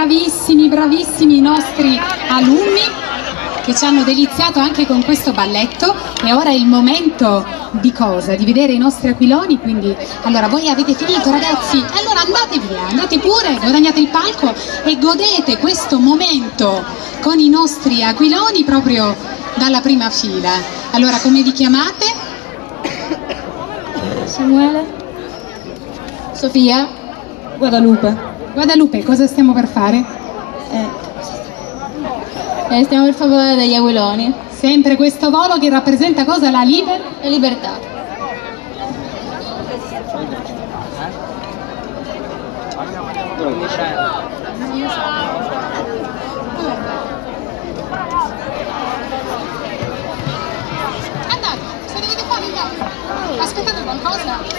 bravissimi, bravissimi i nostri alunni che ci hanno deliziato anche con questo balletto. E ora è il momento di cosa? Di vedere i nostri aquiloni, quindi allora voi avete finito ragazzi? Allora andate via, andate pure, guadagnate il palco e godete questo momento con i nostri aquiloni proprio dalla prima fila. Allora come vi chiamate? Samuele, Sofia, Guadalupe. Guadalupe, cosa stiamo per fare? Stiamo per parlare degli aquiloni. Sempre questo volo che rappresenta cosa? La Libertà. Andate, se dovete fare andate. Aspettate qualcosa?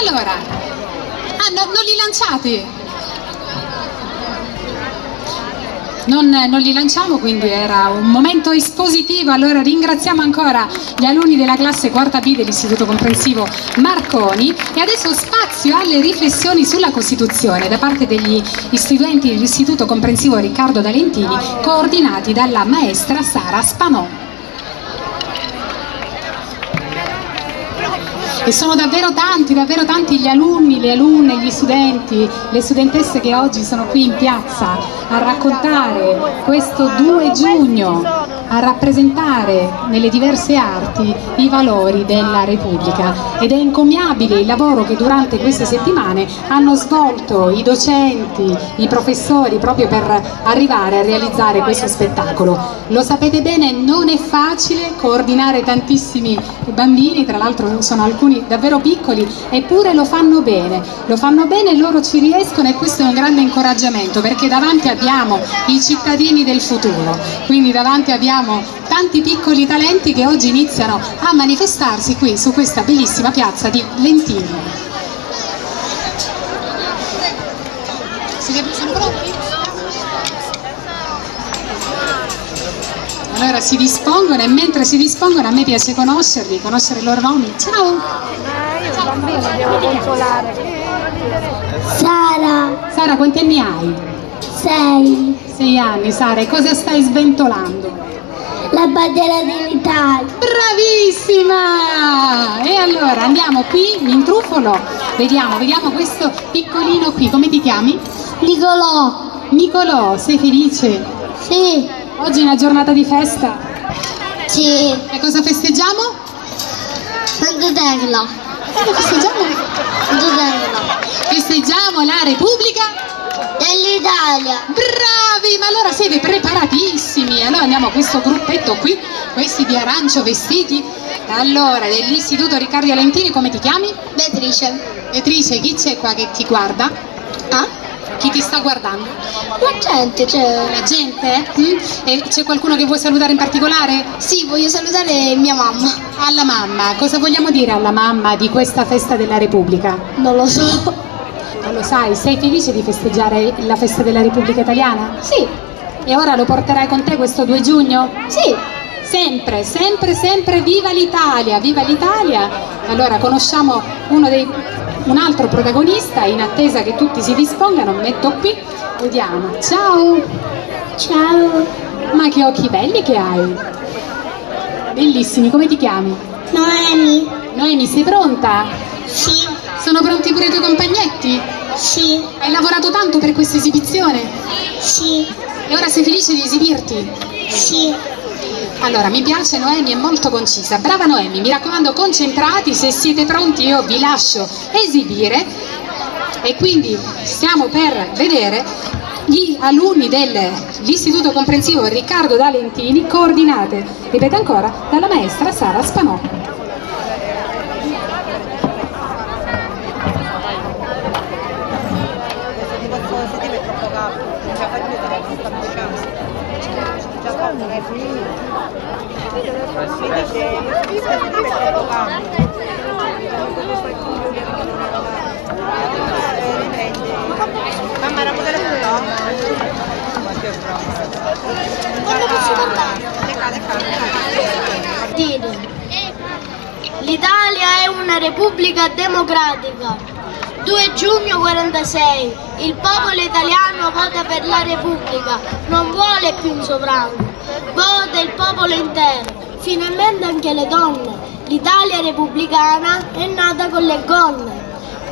Allora, non li lanciate? Non li lanciamo, quindi era un momento espositivo. Allora ringraziamo ancora gli alunni della classe quarta B dell'Istituto Comprensivo Marconi e adesso spazio alle riflessioni sulla Costituzione da parte degli studenti dell'Istituto Comprensivo Riccardo D'Alentini, coordinati dalla maestra Sara Spanò. E sono davvero tanti gli alunni, le alunne, gli studenti, le studentesse che oggi sono qui in piazza a raccontare questo 2 giugno, a rappresentare nelle diverse arti i valori della Repubblica. Ed è encomiabile il lavoro che durante queste settimane hanno svolto i docenti, i professori, proprio per arrivare a realizzare questo spettacolo. Lo sapete bene, non è facile coordinare tantissimi bambini, tra l'altro sono alcuni davvero piccoli, eppure lo fanno bene, loro ci riescono e questo è un grande incoraggiamento, perché davanti abbiamo i cittadini del futuro, quindi davanti abbiamo tanti piccoli talenti che oggi iniziano a manifestarsi qui su questa bellissima piazza di Lentini. Sono pronti? Allora si dispongono e mentre si dispongono a me piace conoscerli, conoscere i loro nomi. Ciao! Sara, quanti anni hai? 6. 6 anni, Sara, e cosa stai sventolando? La bandiera dell'Italia. Bravissima! E allora andiamo qui, mi intrufolo, vediamo questo piccolino qui, come ti chiami? Nicolò, sei felice? Sì. Oggi è una giornata di festa? Sì. E cosa festeggiamo? Sant'Eterna. Cosa festeggiamo? Sant'Eterna. Festeggiamo la Repubblica Dell'Italia. Bravi, ma allora siete preparatissimi. Allora andiamo a questo gruppetto qui, questi di arancio vestiti. Allora, dell'Istituto Riccardo D'Alentini, come ti chiami? Beatrice, chi c'è qua che ti guarda? Ah? Chi ti sta guardando? La gente, La gente? E c'è qualcuno che vuoi salutare in particolare? Sì, voglio salutare mia mamma. Alla mamma, cosa vogliamo dire alla mamma di questa festa della Repubblica? Non lo so. Non lo sai, sei felice di festeggiare la festa della Repubblica Italiana? Sì. E ora lo porterai con te questo 2 giugno? Sì. Sempre, viva l'Italia, viva l'Italia! Allora conosciamo un altro protagonista, in attesa che tutti si dispongano, metto qui, vediamo. Ciao! Ciao. Ma che occhi belli che hai! Bellissimi, come ti chiami? Noemi, sei pronta? Sì. Sono pronti pure i tuoi compagnetti? Sì. Hai lavorato tanto per questa esibizione? Sì. E ora sei felice di esibirti? Sì. Allora, mi piace Noemi, è molto concisa. Brava Noemi, mi raccomando, concentrati, se siete pronti io vi lascio esibire. E quindi stiamo per vedere gli alunni dell'Istituto Comprensivo Riccardo D'Alentini, coordinate, ripeto ancora, dalla maestra Sara Spanò. L'Italia è un Repubblica Democratica. 2 giugno 46. Il popolo italiano vota per la Repubblica. Non vuole più un sovrano. Vota il popolo intero. Finalmente anche le donne. L'Italia repubblicana è nata con le gonne.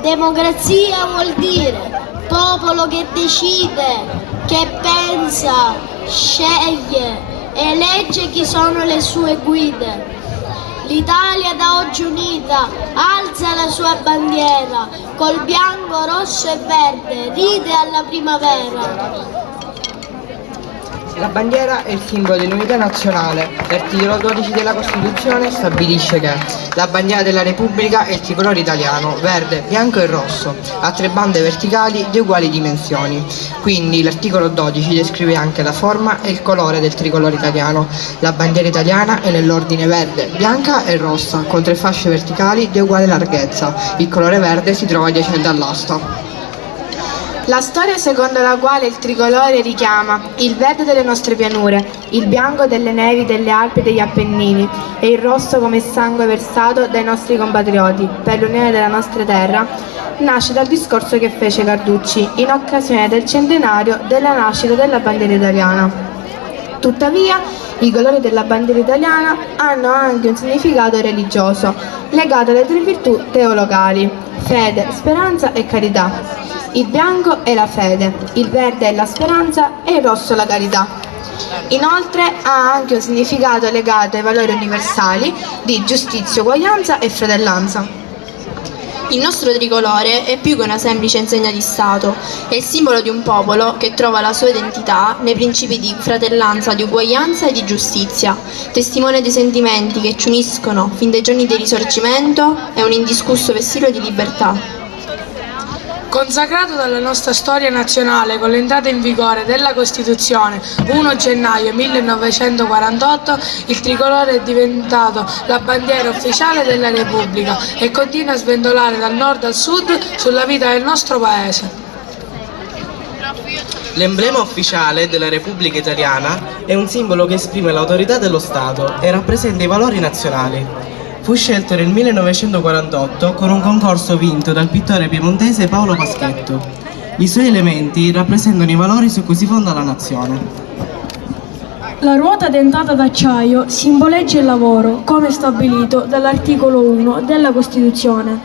Democrazia vuol dire popolo che decide, che pensa, sceglie, elegge chi sono le sue guide. L'Italia da oggi unita alza la sua bandiera, col bianco, rosso e verde, ride alla primavera. La bandiera è il simbolo dell'unità nazionale. L'articolo 12 della Costituzione stabilisce che la bandiera della Repubblica è il tricolore italiano, verde, bianco e rosso, a 3 bande verticali di uguali dimensioni. Quindi l'articolo 12 descrive anche la forma e il colore del tricolore italiano. La bandiera italiana è nell'ordine verde, bianca e rossa, con 3 fasce verticali di uguale larghezza. Il colore verde si trova adiacente all'asta. La storia secondo la quale il tricolore richiama il verde delle nostre pianure, il bianco delle nevi delle Alpi e degli Appennini e il rosso come sangue versato dai nostri compatrioti per l'unione della nostra terra, nasce dal discorso che fece Carducci in occasione del centenario della nascita della bandiera italiana. Tuttavia, i colori della bandiera italiana hanno anche un significato religioso, legato alle 3 virtù teologali: fede, speranza e carità. Il bianco è la fede, il verde è la speranza e il rosso la carità. Inoltre ha anche un significato legato ai valori universali di giustizia, uguaglianza e fratellanza. Il nostro tricolore è più che una semplice insegna di Stato, è il simbolo di un popolo che trova la sua identità nei principi di fratellanza, di uguaglianza e di giustizia, testimone dei sentimenti che ci uniscono fin dai giorni del Risorgimento e un indiscusso vessillo di libertà. Consacrato dalla nostra storia nazionale con l'entrata in vigore della Costituzione 1 gennaio 1948, il tricolore è diventato la bandiera ufficiale della Repubblica e continua a sventolare dal nord al sud sulla vita del nostro Paese. L'emblema ufficiale della Repubblica Italiana è un simbolo che esprime l'autorità dello Stato e rappresenta i valori nazionali. Fu scelto nel 1948 con un concorso vinto dal pittore piemontese Paolo Paschetto. I suoi elementi rappresentano i valori su cui si fonda la nazione. La ruota dentata d'acciaio simboleggia il lavoro, come stabilito dall'articolo 1 della Costituzione.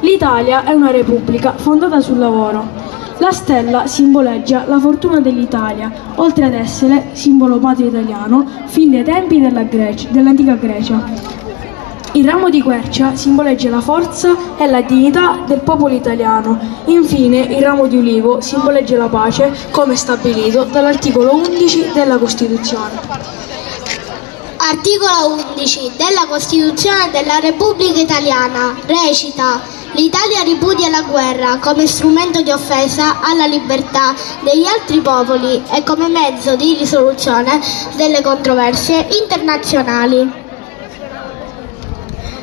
L'Italia è una repubblica fondata sul lavoro. La stella simboleggia la fortuna dell'Italia, oltre ad essere simbolo patrio italiano fin dai tempi dell'antica Grecia. Il ramo di quercia simboleggia la forza e la dignità del popolo italiano. Infine, il ramo di ulivo simboleggia la pace, come stabilito dall'articolo 11 della Costituzione. Articolo 11 della Costituzione della Repubblica Italiana recita: l'Italia ripudia la guerra come strumento di offesa alla libertà degli altri popoli e come mezzo di risoluzione delle controversie internazionali.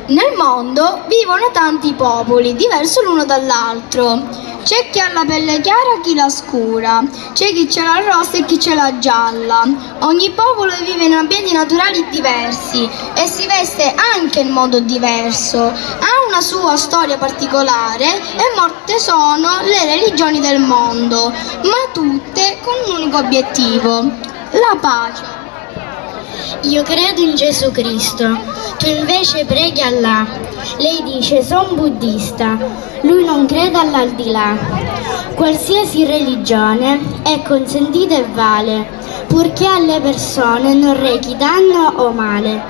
Nel mondo vivono tanti popoli, diversi l'uno dall'altro. C'è chi ha la pelle chiara e chi la scura, c'è chi ce l'ha rossa e chi ce l'ha gialla. Ogni popolo vive in ambienti naturali diversi e si veste anche in modo diverso. Ha una sua storia particolare e molte sono le religioni del mondo, ma tutte con un unico obiettivo: la pace. Io credo in Gesù Cristo, tu invece preghi Allah. Lei dice: sono buddista, lui non crede all'aldilà. Qualsiasi religione è consentita e vale, purché alle persone non rechi danno o male,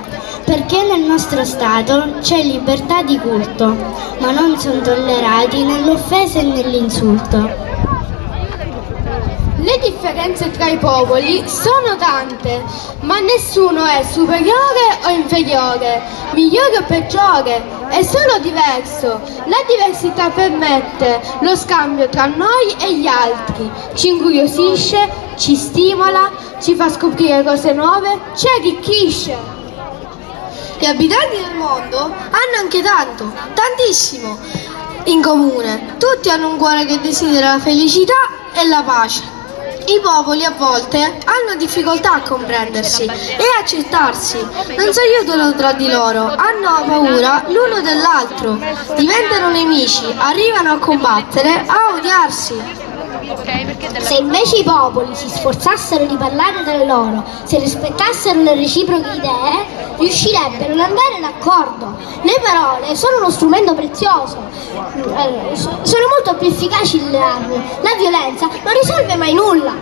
perché nel nostro Stato c'è libertà di culto, ma non sono tollerati nell'offesa e nell'insulto. Le differenze tra i popoli sono tante, ma nessuno è superiore o inferiore, migliore o peggiore, è solo diverso. La diversità permette lo scambio tra noi e gli altri, ci incuriosisce, ci stimola, ci fa scoprire cose nuove, ci arricchisce. Gli abitanti del mondo hanno anche tanto, tantissimo in comune. Tutti hanno un cuore che desidera la felicità e la pace. I popoli a volte hanno difficoltà a comprendersi e accettarsi, non si aiutano tra di loro, hanno paura l'uno dell'altro, diventano nemici, arrivano a combattere, a odiarsi. Se invece i popoli si sforzassero di parlare tra loro, se rispettassero le reciproche idee, riuscirebbero ad andare d'accordo. Le parole sono uno strumento prezioso, sono molto più efficaci delle armi. La violenza non risolve mai nulla.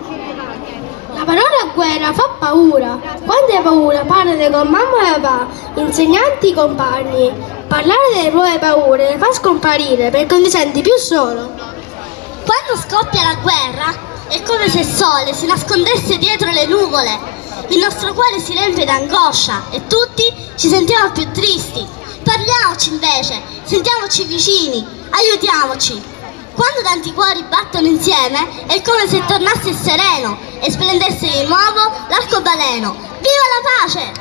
La parola guerra fa paura. Quando hai paura, parlane con mamma e papà, insegnanti e compagni. Parlare delle tue paure le fa scomparire perché non ti senti più solo. Quando scoppia la guerra è come se il sole si nascondesse dietro le nuvole. Il nostro cuore si riempie d'angoscia e tutti ci sentiamo più tristi. Parliamoci invece, sentiamoci vicini, aiutiamoci. Quando tanti cuori battono insieme è come se tornasse il sereno e splendesse di nuovo l'arcobaleno. Viva la pace!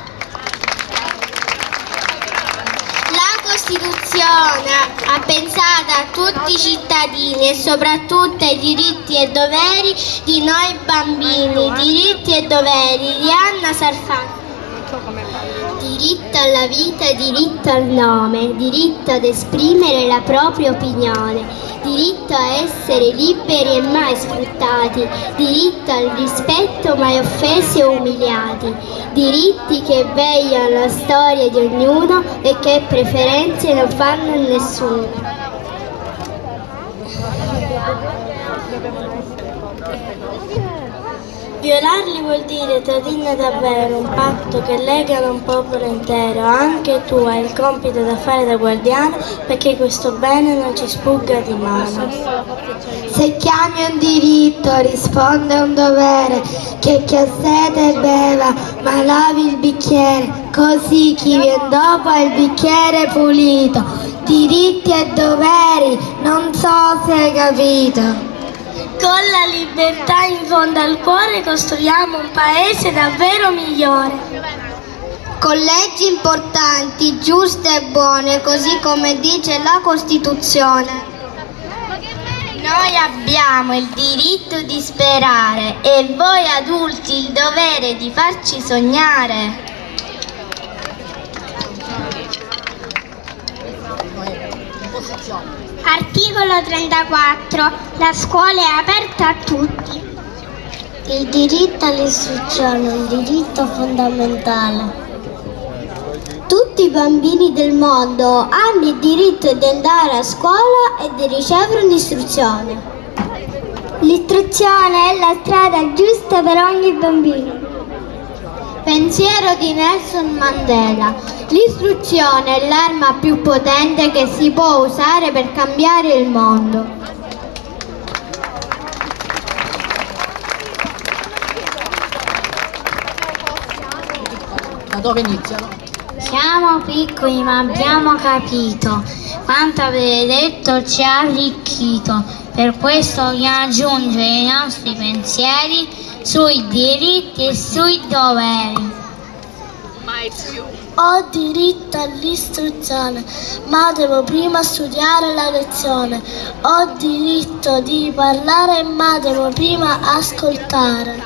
La Costituzione ha pensato a tutti i cittadini e soprattutto ai diritti e doveri di noi bambini, diritti e doveri di Anna Sarfatti. Diritto alla vita, diritto al nome, diritto ad esprimere la propria opinione, diritto a essere liberi e mai sfruttati, diritto al rispetto mai offesi o umiliati, diritti che vegliano la storia di ognuno e che preferenze non fanno a nessuno. Violarli vuol dire tradire davvero un patto che lega un popolo intero. Anche tu hai il compito da fare da guardiano perché questo bene non ci sfugga di mano. Se chiami un diritto risponde un dovere, che chi ha sete beva ma lavi il bicchiere, così chi viene dopo ha il bicchiere pulito. Diritti e doveri, non so se hai capito. Con la libertà in fondo al cuore costruiamo un paese davvero migliore. Con leggi importanti, giuste e buone, così come dice la Costituzione. Noi abbiamo il diritto di sperare e voi adulti il dovere di farci sognare. Articolo 34. La scuola è aperta a tutti. Il diritto all'istruzione è un diritto fondamentale. Tutti i bambini del mondo hanno il diritto di andare a scuola e di ricevere un'istruzione. L'istruzione è la strada giusta per ogni bambino. Pensiero di Nelson Mandela. L'istruzione è l'arma più potente che si può usare per cambiare il mondo. Da dove iniziano? Siamo piccoli ma abbiamo capito. Quanto avete detto ci ha arricchito. Per questo vogliamo aggiungere i nostri pensieri sui diritti e sui doveri. Ho diritto all'istruzione, ma devo prima studiare la lezione. Ho diritto di parlare, ma devo prima ascoltare.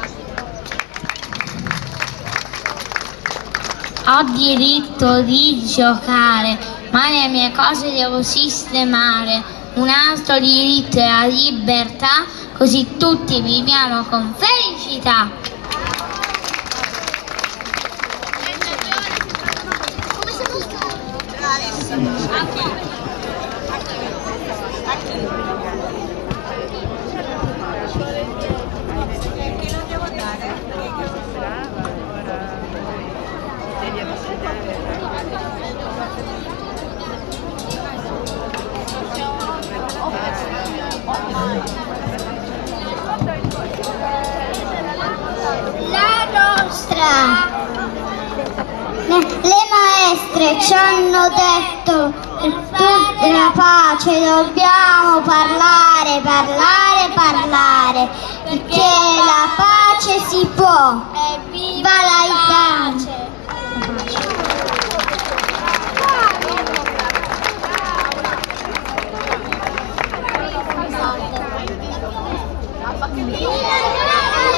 Ho diritto di giocare, ma le mie cose devo sistemare. Un altro diritto è la libertà, così tutti viviamo con felicità. Le maestre ci hanno detto che per la pace dobbiamo parlare, parlare, parlare, perché la pace si può. Viva la pace! Viva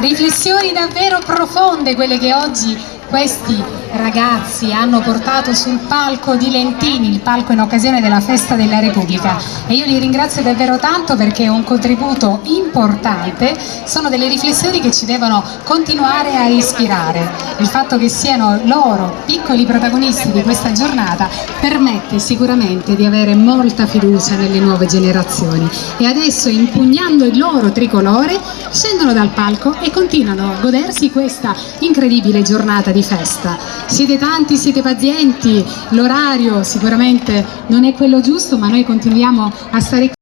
Riflessioni davvero profonde quelle che oggi questi ragazzi hanno portato sul palco di Lentini, il palco in occasione della Festa della Repubblica, e io li ringrazio davvero tanto perché è un contributo importante, sono delle riflessioni che ci devono continuare a ispirare. Il fatto che siano loro piccoli protagonisti di questa giornata permette sicuramente di avere molta fiducia nelle nuove generazioni, e adesso, impugnando il loro tricolore, scendono dal palco e continuano a godersi questa incredibile giornata di festa. Siete tanti, siete pazienti, l'orario sicuramente non è quello giusto, ma noi continuiamo a stare qui.